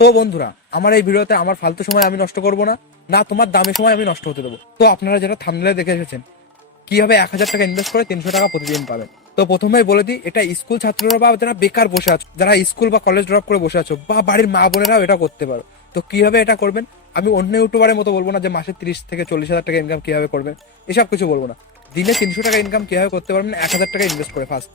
তো বন্ধুরা, আমার এই ভিডিওতে আমার ফালতু সময় আমি নষ্ট করব না, না তোমার দামি সময় আমি নষ্ট হতে দেবো। তো আপনারা যেটা থাম্বনেলে দেখে এসেছেন, কিভাবে 1,000 টাকা ইনভেস্ট করে 300 টাকা প্রতিদিন পাবেন। তো প্রথমেই বলে দিই, এটা স্কুল ছাত্ররা বা যারা বেকার বসে আছো, যারা স্কুল বা কলেজ ড্রপ করে বসে আছো, বা বাড়ির মা বোনেরাও এটা করতে পারো। তো কিভাবে এটা করবেন, আমি অন্য ইউটিউবারের মতো বলবো না যে মাসে 30 থেকে 40 হাজার টাকা ইনকাম কিভাবে করবেন, এসব কিছু বলবো না। দিনে 300 টাকা ইনকাম কিভাবে করতে পারবেন 1,000 টাকা ইনভেস্ট করে ফার্স্ট।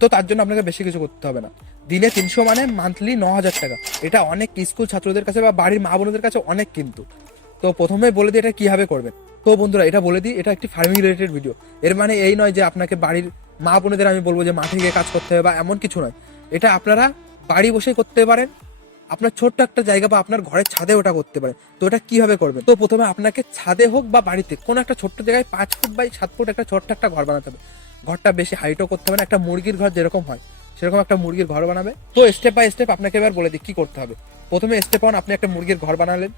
তো তার জন্য আপনাকে বেশি কিছু করতে হবে না। দিনে 300 মানে মান্থলি 9,000 টাকা। এটা অনেক স্কুল ছাত্রদের কাছে বা বাড়ির মা বোনদের কাছে অনেক কিন্তু। তো প্রথমে বলে দিই এটা কিভাবে করবেন। তো বন্ধুরা, এটা বলে দিই, এটা একটি ফার্মিং রিলেটেড ভিডিও। এর মানে এই নয় যে আপনাকে বাড়ির মা বোনেদের আমি বলবো যে মাঠে গিয়ে কাজ করতে হবে বা এমন কিছু নয়। এটা আপনারা বাড়ি বসে করতে পারেন, আপনার ছোট্ট একটা জায়গা বা আপনার ঘরের ছাদে ওটা করতে পারেন। তো এটা কিভাবে করবেন, তো প্রথমে আপনাকে ছাদে হোক বা বাড়িতে কোনো একটা ছোট্ট জায়গায় 5 ফুট বাই 7 ফুট একটা ছোট্ট একটা ঘর বানাতে হবে। ঘরটা বেশি হাইটও করতে হবে না, একটা মুরগির ঘর যেরকম হয় সেরকম একটা মুরগির ঘর বানাবে। তো স্টেপ বাই স্টেপ আপনাকে এবার বলে দিই কি করতে হবে। প্রথমে স্টেপ 1, আপনি একটা মুরগির ঘর বানালেন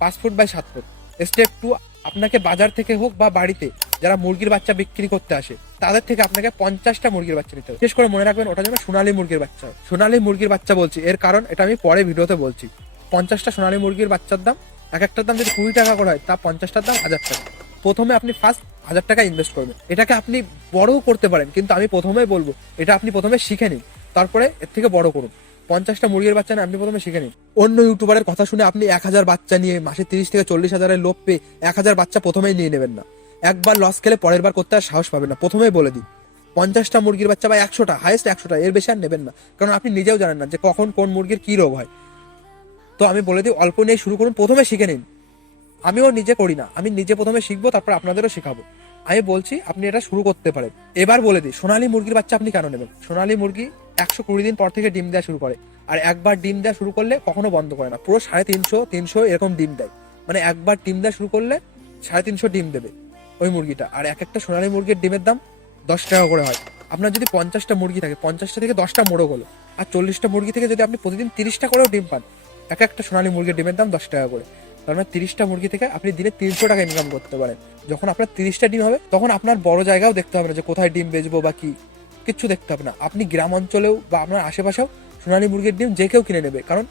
5 ফুট বাই 7 ফুট। স্টেপ 2, আপনাকে বাজার থেকে হোক বা বাড়িতে যারা মুরগির বাচ্চা বিক্রি করতে আসে তাদের থেকে আপনাকে 50টা মুরগির বাচ্চা নিতে হবে। বিশেষ করে মনে রাখবেন, ওটা যেন সোনালী মুরগির বাচ্চা হয়। সোনালী মুরগির বাচ্চা বলছি এর কারণ, এটা আমি পরে ভিডিওতে বলছি। 50টা সোনালী মুরগির বাচ্চার দাম, এক একটার দাম যদি 20 টাকা করে হয়, তা 50টার দাম 1,000 টাকা। প্রথমে আপনি ফার্স্ট 1,000 টাকা ইনভেস্ট করবেন। এটাকে আপনি বড়ও করতে পারেন, কিন্তু আমি প্রথমে বলবো এটা আপনি প্রথমে শিখে নিন, তারপরে এর থেকে বড় করুন। 50টা মুরগির বাচ্চা নিয়ে আপনি প্রথমে শিখে নিন। অন্য ইউটিউবারের কথা শুনে আপনি 1,000 বাচ্চা নিয়ে মাসে 30 থেকে 40 হাজারের লোভ পেয়ে 1,000 বাচ্চা প্রথমেই নিয়ে নেবেন না। একবার লস খেলে পরের বার করতে আর সাহস পাবেন না। প্রথমেই বলে দিই, 50টা মুরগির বাচ্চা বা 100টা, হাইস্ট 100টা, এর বেশি আর নেবেন না। কারণ আপনি নিজেও জানেন না যে কখন কোন মুরগির কি রোগ হয়। তো আমি বলে দিই, অল্প নিয়ে শুরু করুন, প্রথমে শিখে নিন। আমিও নিজে করি না, আমি নিজে প্রথমে শিখবো, তারপর আপনাদেরও শেখাবো। আমি বলছি আপনি এটা শুরু করতে পারেন। এবার বলে দিই, সোনালী মুরগির বাচ্চা আপনি কেন নেবেন। সোনালী মুরগি 120 দিন পর থেকে ডিম দেওয়া শুরু করে, আর একবার ডিম দেওয়া শুরু করলে কখনো বন্ধ করে না। পুরো 350 এরকম ডিম দেয়। মানে একবার ডিম দেওয়া শুরু করলে 350 ডিম দেবে ওই মুরগিটা। আর এক একটা সোনালী মুরগির ডিমের দাম 10 টাকা করে হয়। আপনার যদি 50টা মুরগি থাকে, 50টা থেকে 10টা মোড়ক হলো। আর 40টা মুরগি থেকে যদি আপনি প্রতিদিন 30টা করেও ডিম পান, এক একটা সোনালী মুরগির ডিমের দাম 10 টাকা করে। তার মানে 30টা মুরগি থেকে আপনি দিনে 300 টাকা ইনকাম করতে পারেন। যখন আপনার 30টা ডিম হবে, তখন আপনার বড় জায়গাও দেখতে হবে না যে কোথায় ডিম বেচবো বা কি, কিচ্ছু দেখতে হবে না। আপনি গ্রাম অঞ্চলেও বা আপনার আশেপাশেও সোনালী মুরগির ডিম যে কেউ কিনে নেবে। কারণ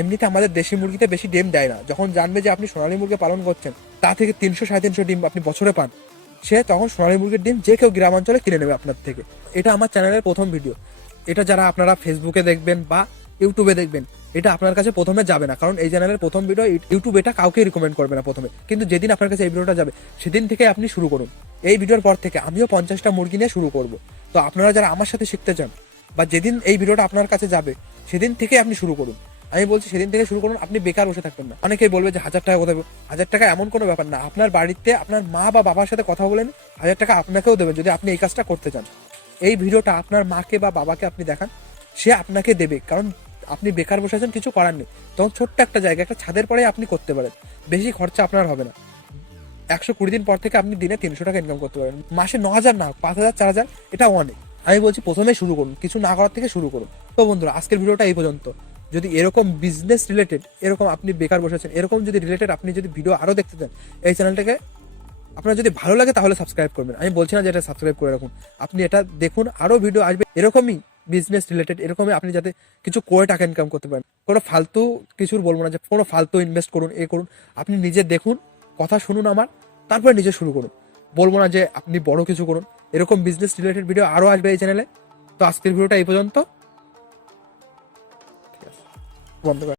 এমনিতে আমাদের দেশি মুরগিতে বেশি ডিম দেয় না। যখন জানবে যে আপনি সোনালী মুরগি পালন করছেন, তা থেকে 300-350 ডিম আপনি বছরে পান, সে তখন সোনালী মুরগির ডিম যে কেউ গ্রাম অঞ্চলে কিনে নেবে আপনার থেকে। এটা আমার চ্যানেলের প্রথম ভিডিও। এটা যারা আপনারা ফেসবুকে দেখবেন বা ইউটিউবে দেখবেন, এটা আপনার কাছে প্রথমে যাবে না, কারণ এই চ্যানেলের প্রথম ভিডিও। ইউটিউব এটা কাউকে রিকমেন্ড করবে না প্রথমে, কিন্তু যেদিন আপনার কাছে এই ভিডিওটা যাবে সেদিন থেকে আপনি শুরু করুন। এই ভিডিওর পর থেকে আমিও 50টা মুরগি নিয়ে শুরু করব। তো আপনারা যারা আমার সাথে শিখতে চান, বা যেদিন এই ভিডিওটা আপনার কাছে যাবে সেদিন থেকে আপনি শুরু করুন। আমি বলছি সেদিন থেকে শুরু করুন, আপনি বেকার বসে থাকবেন না। অনেকেই বলবে যে 1,000 টাকা কোথায় পাবো? 1,000 টাকা এমন কোনো ব্যাপার না। আপনার বাড়িতে আপনার মা বা বাবার সাথে কথা বলেন, 1,000 টাকা আপনাকেও দেবেন যদি আপনি এই কাজটা করতে চান। এই ভিডিওটা আপনার মাকে বা বাবাকে আপনি দেখান, সে আপনাকে দেবে। কারণ আপনি বেকার বসে আছেন, কিছু করার নেই, তখন ছোট্ট একটা জায়গা, একটা ছাদের পরে আপনি করতে পারেন। বেশি খরচা আপনার হবে না। 120 দিন পর থেকে আপনি দিনে 300 টাকা ইনকাম করতে পারেন। মাসে 9,000 না, 5,000, 4,000, এটা অনেক। আমি বলছি প্রথমে শুরু করুন, কিছু না করার থেকে শুরু করুন। তো বন্ধুরা, আজকের ভিডিওটা এই পর্যন্ত। যদি এরকম বিজনেস রিলেটেড, এরকম আপনি বেকার বসে আছেন, এরকম যদি রিলেটেড আপনি যদি ভিডিও আরো দেখতে চান, এই চ্যানেলটাকে আপনার যদি ভালো লাগে তাহলে সাবস্ক্রাইব করবেন। আমি বলছি না যে এটা সাবস্ক্রাইব করে রাখুন, আপনি এটা দেখুন, আরো ভিডিও আসবে এরকমই বিজনেস রিলেটেড। এরকমই আপনি যাতে কিছু করে টাকা ইনকাম করতে পারেন। কোনো ফালতু কিছুর বলবো না যে কোনো ফালতু ইনভেস্ট করুন, এ করুন। আপনি নিজে দেখুন, কথা শুনুন আমার, তারপরে নিজে শুরু করুন। বলবো না যে আপনি বড় কিছু করুন। এরকম বিজনেস রিলেটেড ভিডিও আরো আসবে এই চ্যানেলে। তো আজকের ভিডিওটা এই পর্যন্ত, বন্ধ কর।